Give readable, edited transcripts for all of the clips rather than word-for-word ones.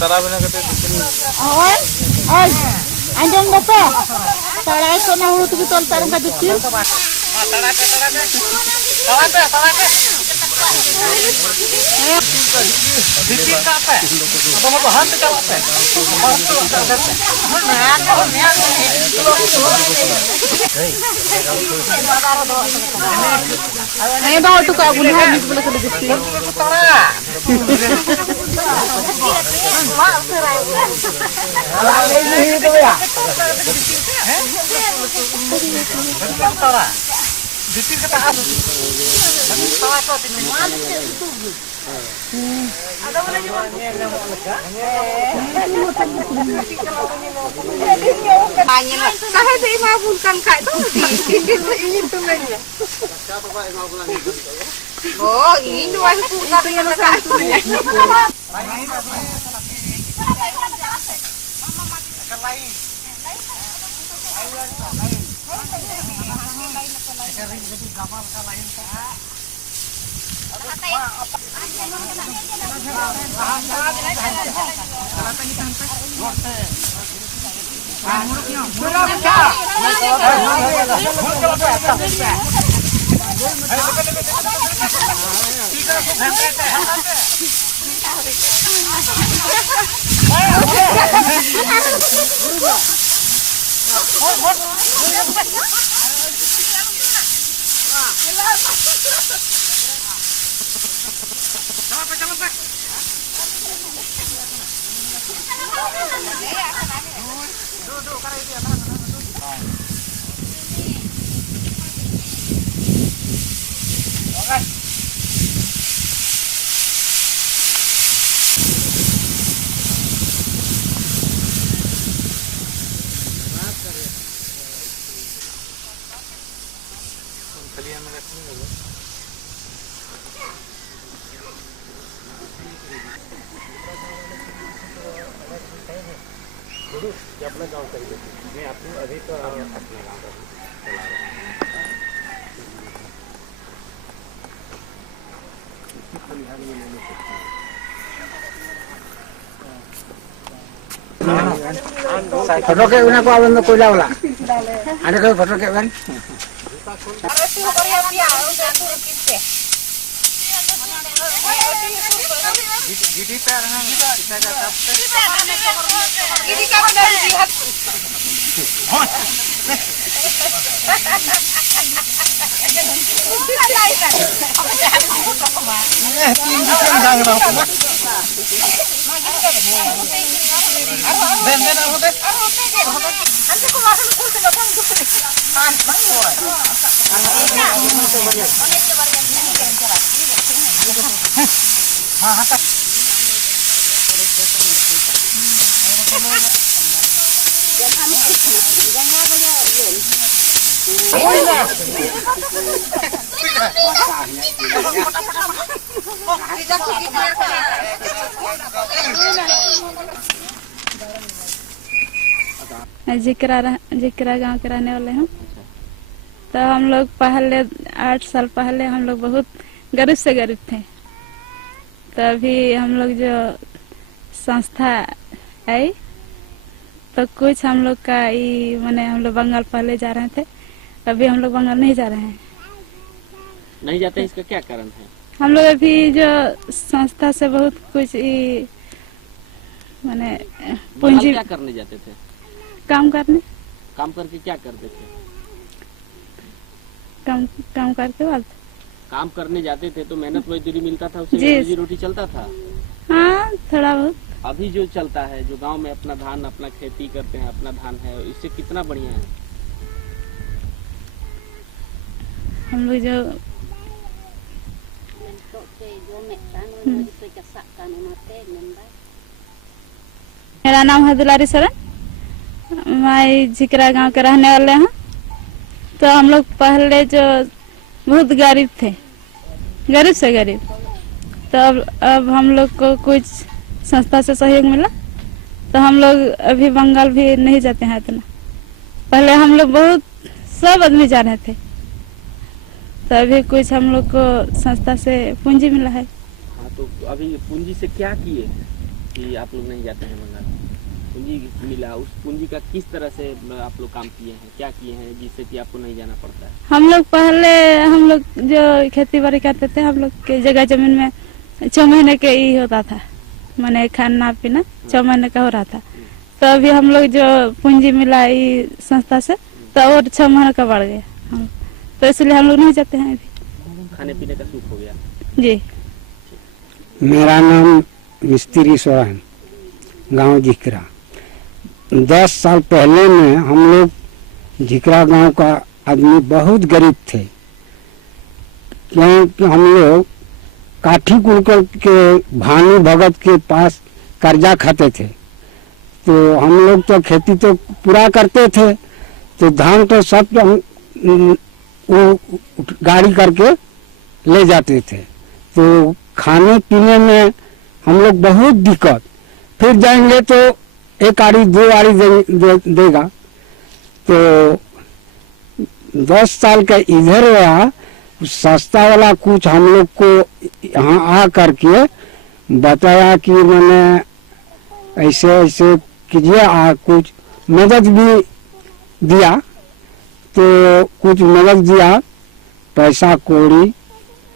tara bina kete bikin. Anjing bapak, salah itu nah hulu tuh tol tarung kajutin. Ayo bawa tuh kak bunuh habis boleh kedegetin. Saya terima bukan kak itu. Oh, ini dua putar yang satu. अपना गाँव चाहिए मैं अपने अभी तो अपने गाँव का चला रहा फोटो के बिना को आवन कोयला वाला आने को फोटो के बन गिटी पे रहना Ini kamu dari lihat. जिक्रा गांव के रहने वाले हैं। तो हम लोग पहले 8 साल पहले हम लोग बहुत गरीब से गरीब थे। तो अभी हम लोग जो संस्था आई तो कुछ हम लोग का मैंने हम लोग बंगाल पहले जा रहे थे अभी हम लोग बंगाल नहीं जा रहे हैं। नहीं जाते हैं, इसका क्या कारण है? हम लोग अभी जो संस्था से बहुत कुछ माने बंगाल पूंजी क्या करने जाते थे? काम करने, काम करके क्या करते थे? काम करके बाद काम करने जाते थे तो मेहनत मजदूरी मिलता था, उससे जी। रोजी रोटी चलता था। हाँ थोड़ा बहुत। अभी जो चलता है, जो गांव में अपना धान, अपना खेती करते हैं, अपना धान है, इससे कितना बढ़िया है। हम लोग जो मेरा नाम है दुलारी सरन, मैं झिकरा गांव के रहने वाले हैं। तो हम लोग पहले जो बहुत गरीब थे, गरीब से गरीब, तो अब हम लोग को कुछ संस्था से सहयोग मिला, तो हम लोग अभी बंगाल भी नहीं जाते हैं इतना। पहले हम लोग बहुत सब आदमी जा रहे थे, तो अभी कुछ हम लोग को संस्था से पूंजी मिला है। हाँ, तो अभी पूंजी से क्या किए कि आप लोग नहीं जाते हैं बंगाल? पूंजी मिला, उस पूंजी का किस तरह से आप लोग काम किए हैं, क्या किए हैं जिससे कि आपको नहीं जाना पड़ता है? हम लोग पहले हम लोग जो खेती बाड़ी करते थे, हम लोग के जगह जमीन में 6 महीने के ही होता था, माने खाना पीना 6 महीने का हो रहा था। तो अभी हम लोग जो पूंजी मिला ये संस्था से, तो और 6 महीने का बढ़ गया हम, तो इसलिए हम लोग नहीं जाते हैं अभी। खाने पीने का सुख हो गया। जी। मेरा नाम मिस्त्री सोहन, गांव झिकरा। 10 साल पहले में हम लोग झिकरा गांव का आदमी बहुत गरीब थे, क्योंकि हम लोग काठी कुड़कर के भानु भगत के पास कर्जा खाते थे। तो हम लोग तो खेती तो पूरा करते थे, तो धान तो सब वो गाड़ी करके ले जाते थे। तो खाने पीने में हम लोग बहुत दिक्कत, फिर जाएंगे तो 1 आड़ी 2 आड़ी देगा। तो 10 साल का इधर हुआ, सस्ता वाला कुछ हम लोग को यहाँ आ करके बताया कि मैंने ऐसे ऐसे कीजिए, कुछ मदद भी दिया। तो कुछ मदद दिया, पैसा कौड़ी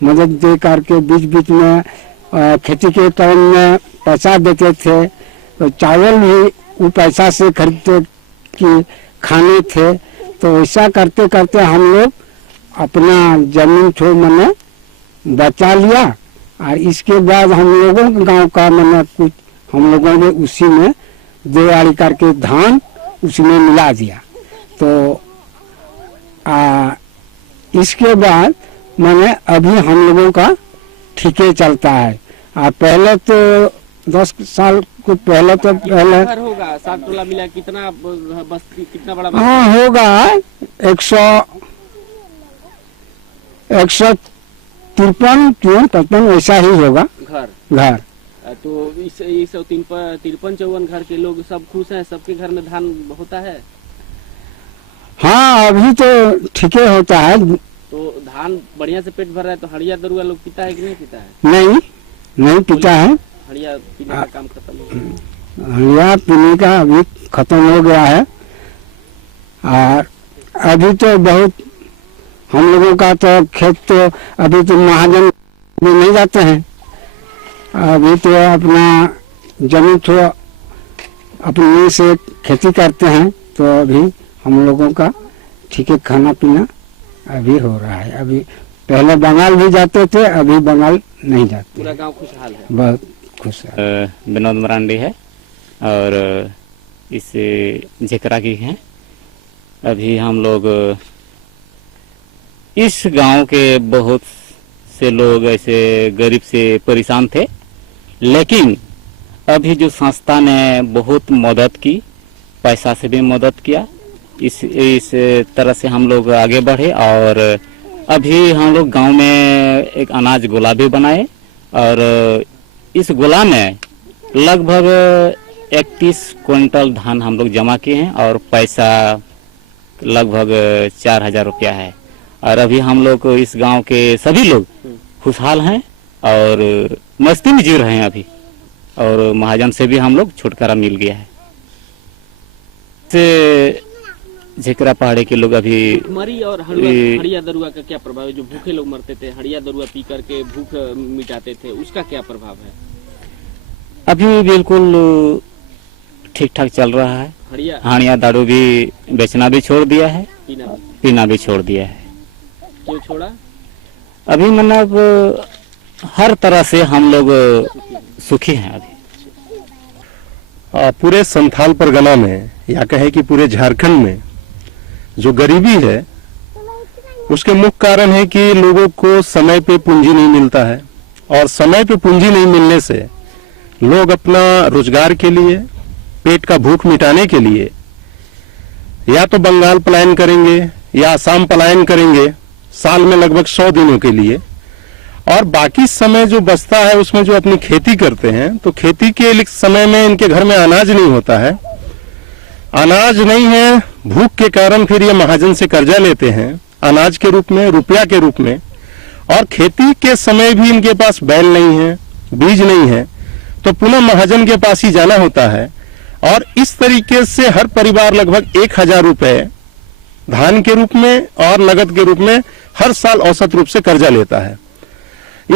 मदद दे करके बीच बीच में खेती के टाइम में पैसा देते थे। तो चावल भी वो पैसा से खरीदते कि खाने थे। तो ऐसा करते करते हम लोग अपना जमीन छोड़ मैंने बचा लिया, और इसके बाद हम लोगों के गांव का मैंने कुछ हम लोगों ने उसी में 2 आड़ी करके धान उसमें मिला दिया। तो इसके बाद मैंने अभी हम लोगों का ठीके चलता है। पहले तो 10 साल को पहले तो पहले घर होगा 7 टोला मिला, कितना बस्ती, कितना बड़ा? हाँ होगा 153 ऐसा ही होगा घर। तो इस 153-54 घर के लोग सब खुश हैं, सबके घर में धान होता है? हाँ अभी तो ठीक होता है। तो धान बढ़िया से पेट भर रहा है, तो हड़िया दरुआ लोग पीता है कि नहीं पीता है? नहीं पीता है। हड़िया पीने का काम खत्म हो गया। हड़िया पीने का अभी खत्म हो गया है। और अभी तो बहुत हम लोगों का तो खेत तो अभी तो महाजन भी नहीं जाते हैं। अभी तो अपना जमीन तो अपने से खेती करते हैं। तो अभी हम लोगों का ठीक है खाना पीना अभी हो रहा है। अभी पहले बंगाल भी जाते थे, अभी बंगाल नहीं जाते। पूरा गांव खुशहाल है, बहुत खुश है। विनोद मरांडी है और इस झिकरा की हैं। अभी हम लोग इस गांव के बहुत से लोग ऐसे गरीब से परेशान थे, लेकिन अभी जो संस्था ने बहुत मदद की, पैसा से भी मदद किया, इस तरह से हम लोग आगे बढ़े। और अभी हम लोग गांव में एक अनाज गोला भी बनाए, और इस गोला में लगभग 31 क्विंटल धान हम लोग जमा किए हैं, और पैसा लगभग 4000 रुपया है। और अभी हम लोग इस गांव के सभी लोग खुशहाल हैं और मस्ती में जी रहे हैं अभी, और महाजन से भी हम लोग छुटकारा मिल गया है। झिकरा पहाड़ी के लोग अभी भूखमरी और ये- हड़िया दरुआ का क्या प्रभाव है? जो भूखे लोग मरते थे, हड़िया दरुआ पी करके भूख मिटाते थे, उसका क्या प्रभाव है? अभी बिल्कुल ठीक ठाक चल रहा है। हड़िया हानिया दारू भी बेचना भी छोड़ दिया है, पीना भी छोड़ दिया है। क्यों छोड़ा? अभी मतलब हर तरह से हम लोग सुखी हैं अभी। पूरे संथाल परगना में या कहे कि पूरे झारखंड में जो गरीबी है उसके मुख्य कारण है कि लोगों को समय पे पूंजी नहीं मिलता है, और समय पे पूंजी नहीं मिलने से लोग अपना रोजगार के लिए, पेट का भूख मिटाने के लिए या तो बंगाल पलायन करेंगे या असम पलायन करेंगे साल में लगभग 100 दिनों के लिए, और बाकी समय जो बचता है उसमें जो अपनी खेती करते हैं, तो खेती के समय में इनके घर में अनाज नहीं होता है। अनाज नहीं है, भूख के कारण फिर ये महाजन से कर्जा लेते हैं अनाज के रूप में, रुपया के रूप में, और खेती के समय भी इनके पास बैल नहीं है, बीज नहीं है, तो पुनः महाजन के पास ही जाना होता है। और इस तरीके से हर परिवार लगभग 1000 रुपए धान के रूप में और नगद के रूप में हर साल औसत रूप से कर्जा लेता है।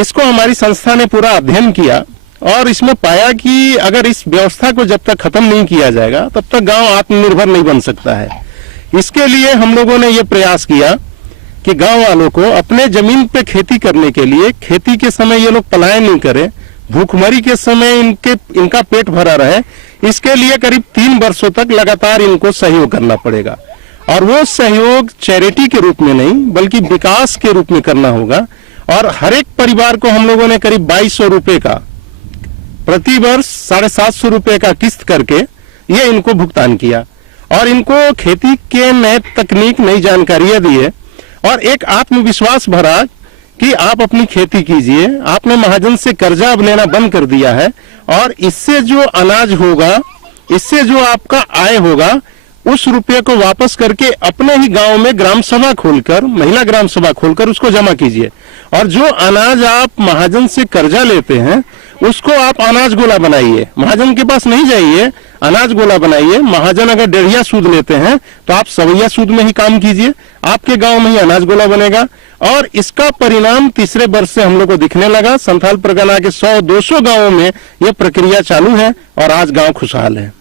इसको हमारी संस्था ने पूरा अध्ययन किया और इसमें पाया कि अगर इस व्यवस्था को जब तक खत्म नहीं किया जाएगा तब तक गांव आत्मनिर्भर नहीं बन सकता है। इसके लिए हम लोगों ने ये प्रयास किया कि गांव वालों को अपने जमीन पे खेती करने के लिए, खेती के समय ये लोग पलायन नहीं करें, भूखमरी के समय इनका पेट भरा रहे, इसके लिए करीब 3 वर्षों तक लगातार इनको सहयोग करना पड़ेगा। और वो सहयोग चैरिटी के रूप में नहीं बल्कि विकास के रूप में करना होगा। और हर एक परिवार को हम लोगों ने करीब 2200 रुपए का प्रति वर्ष 750 रुपए का किस्त करके ये इनको भुगतान किया, और इनको खेती के नए तकनीक, नई जानकारियां दिए, और एक आत्मविश्वास भरा कि आप अपनी खेती कीजिए। आपने महाजन से कर्जा अब लेना बंद कर दिया है, और इससे जो अनाज होगा, इससे जो आपका आय होगा, उस रुपये को वापस करके अपने ही गांव में ग्राम सभा खोलकर, महिला ग्राम सभा खोलकर उसको जमा कीजिए। और जो अनाज आप महाजन से कर्जा लेते हैं उसको आप अनाज गोला बनाइए, महाजन के पास नहीं जाइए, अनाज गोला बनाइए। महाजन अगर 1.5 सूद लेते हैं तो आप 1.25 सूद में ही काम कीजिए, आपके गांव में ही अनाज गोला बनेगा। और इसका परिणाम तीसरे वर्ष से हम लोग को दिखने लगा। संथाल परगना के 100-200 गांवों में यह प्रक्रिया चालू है और आज गांव खुशहाल है।